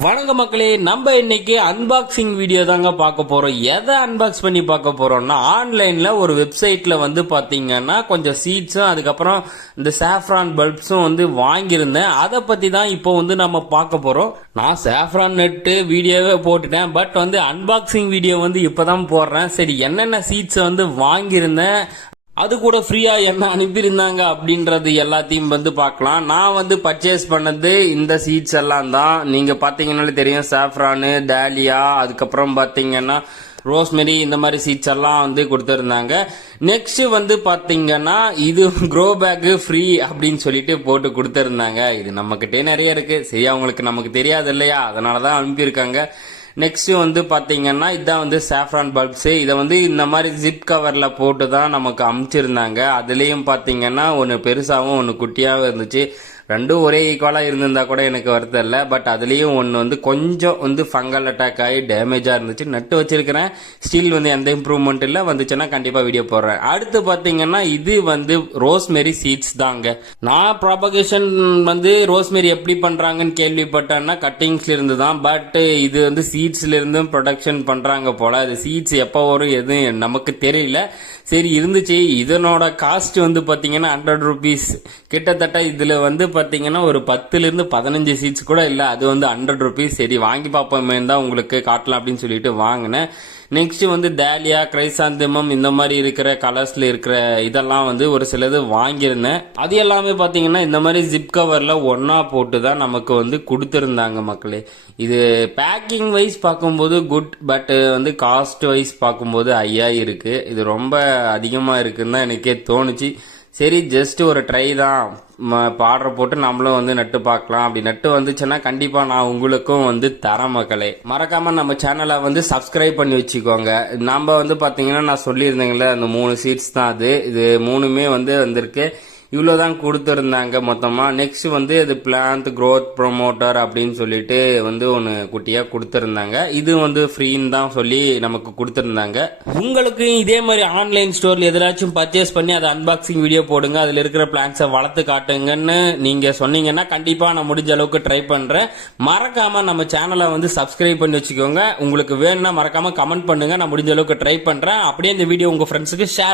வணக்க மக்களே நம்ம இன்னைக்கு அன்பாக்சிங் வீடியோ தாங்க பார்க்க போறோம். எதை அன்பாக்ஸ் பண்ணி பார்க்க போறோம்னா ஆன்லைன்ல ஒரு வெப்சைட்ல வந்து பாத்தீங்கன்னா கொஞ்சம் சீட்ஸும் அதுக்கப்புறம் இந்த சாஃப்ரான் பல்ப்ஸும் வந்து வாங்கியிருந்தேன். அதை பத்தி தான் இப்போ வந்து நம்ம பார்க்க போறோம். நான் சாஃப்ரான் நெட்டு வீடியோவே போட்டுட்டேன். பட் வந்து அன்பாக்சிங் வீடியோ வந்து இப்பதான் போடுறேன். சரி என்னென்ன சீட்ஸை வந்து வாங்கியிருந்தேன்? அது கூட ஃப்ரீயா என்ன அனுப்பியிருந்தாங்க அப்படின்றது எல்லாத்தையும் வந்து பார்க்கலாம். நான் வந்து பர்ச்சேஸ் பண்ணது இந்த சீட்ஸ் எல்லாம் தான். நீங்க பாத்தீங்கன்னாலே தெரியும் சாஃப்ரானு டேலியா அதுக்கப்புறம் பாத்தீங்கன்னா ரோஸ்மெரி இந்த மாதிரி சீட்ஸ் எல்லாம் வந்து கொடுத்துருந்தாங்க. நெக்ஸ்ட் வந்து பாத்தீங்கன்னா இது க்ரோ பேக்கு ஃப்ரீ அப்படின்னு சொல்லிட்டு போட்டு கொடுத்துருந்தாங்க. இது நம்மக்கிட்டே நிறைய இருக்கு. சரி அவங்களுக்கு நமக்கு தெரியாது இல்லையா? அதனாலதான் அனுப்பியிருக்காங்க. நெக்ஸ்ட்டு வந்து பார்த்தீங்கன்னா இதுதான் வந்து சாஃப்ரான் பல்ப்ஸு இதை வந்து இந்த மாதிரி ஜிப் கவரில் போட்டு தான் நமக்கு அமுச்சிருந்தாங்க. அதுலேயும் பார்த்தீங்கன்னா ஒன்று பெருசாகவும் ஒன்று குட்டியாகவும் இருந்துச்சு. ரெண்டும் ஒரே ஈக்குவலாக இருந்திருந்தா கூட எனக்கு வருத்தம் இல்லை. பட் அதுலேயும் ஒன்று வந்து கொஞ்சம் வந்து ஃபங்கல் அட்டாக் ஆகி டேமேஜாக இருந்துச்சு. நட்டு வச்சிருக்கிறேன். ஸ்டில் வந்து எந்த இம்ப்ரூவ்மெண்ட் இல்லை. வந்துச்சுன்னா கண்டிப்பாக வீடியோ போடுறேன். அடுத்து பார்த்தீங்கன்னா இது வந்து ரோஸ்மெரி சீட்ஸ் தாங்க. நான் ப்ராபகேஷன் வந்து ரோஸ்மெரி எப்படி பண்ணுறாங்கன்னு கேள்விப்பட்டேன்னா கட்டிங்ஸ்ல இருந்து தான். பட் இது வந்து சீட்ஸ்ல இருந்தும் ப்ரொடக்ஷன் பண்ணுறாங்க போல். அது சீட்ஸ் எப்போ வரும் எதுவும் நமக்கு தெரியல. சரி இருந்துச்சு. இதனோட காஸ்ட் வந்து பார்த்தீங்கன்னா ஹண்ட்ரட் ருபீஸ் கிட்டத்தட்ட இதில் வந்து பார்த்தீங்கன்னா ஒரு பத்துலேருந்து பதினஞ்சு சீட்ஸ் கூட இல்லை அது வந்து ஹண்ட்ரட் ருபீஸ் சரி வாங்கி பார்ப்போமே தான் உங்களுக்கு காட்டலாம் அப்படின்னு சொல்லிட்டு வாங்கினேன். நெக்ஸ்ட் வந்து டேலியா கிரைசாந்தமம் இந்த மாதிரி இருக்கிற கலர்ஸில் இருக்கிற இதெல்லாம் வந்து ஒரு சிலது வாங்கியிருந்தேன். அது எல்லாமே பார்த்தீங்கன்னா இந்த மாதிரி ஜிப் கவரில் ஒன்றா போட்டு தான் நமக்கு வந்து கொடுத்துருந்தாங்க மக்களே. இது பேக்கிங் வைஸ் பார்க்கும்போது குட் பட் வந்து காஸ்ட் வைஸ் பார்க்கும்போது ஹையாக இருக்குது இது ரொம்ப அதிகமாக இருக்குதுன்னு தான் எனக்கே தோணுச்சு. சரி ஜஸ்ட் ஒரு ட்ரை தான். பாடுற போட்டு நம்மளும் வந்து நட்டு பார்க்கலாம். அப்படி நட்டு வந்துச்சுன்னா கண்டிப்பா நான் உங்களுக்கும் வந்து தர மக்களே. மறக்காம நம்ம சேனலை வந்து சப்ஸ்கிரைப் பண்ணி வச்சுக்கோங்க. நம்ம வந்து பாத்தீங்கன்னா நான் சொல்லியிருந்தேங்களே அந்த மூணு சீட்ஸ் தான் அது. இது மூணுமே வந்து வந்திருக்கு. இவ்வளோ தான் கொடுத்துருந்தாங்க மொத்தமாக நெக்ஸ்ட் வந்து இது பிளான்த் க்ரோத் ப்ரொமோட்டர் அப்படின்னு சொல்லிட்டு வந்து ஒன்று குட்டியாக கொடுத்துருந்தாங்க. இது வந்து ஃப்ரீன்னு தான் சொல்லி நமக்கு கொடுத்துருந்தாங்க. உங்களுக்கு இதே மாதிரி ஆன்லைன் ஸ்டோரில் எதாச்சும் பர்ச்சேஸ் பண்ணி அதை அன்பாக்சிங் வீடியோ போடுங்க. அதில் இருக்கிற பிளான்ஸை வளர்த்து காட்டுங்கன்னு நீங்கள் சொன்னீங்கன்னா கண்டிப்பாக நான் முடிஞ்ச அளவுக்கு ட்ரை பண்ணுறேன் மறக்காமல் நம்ம சேனலை வந்து சப்ஸ்கிரைப் பண்ணி வச்சுக்கோங்க. உங்களுக்கு வேணும்னா மறக்காமல் கமெண்ட் பண்ணுங்க. நான் முடிஞ்ச அளவுக்கு ட்ரை பண்ணுறேன் அப்படியே இந்த வீடியோ உங்கள் ஃப்ரெண்ட்ஸுக்கு ஷேர்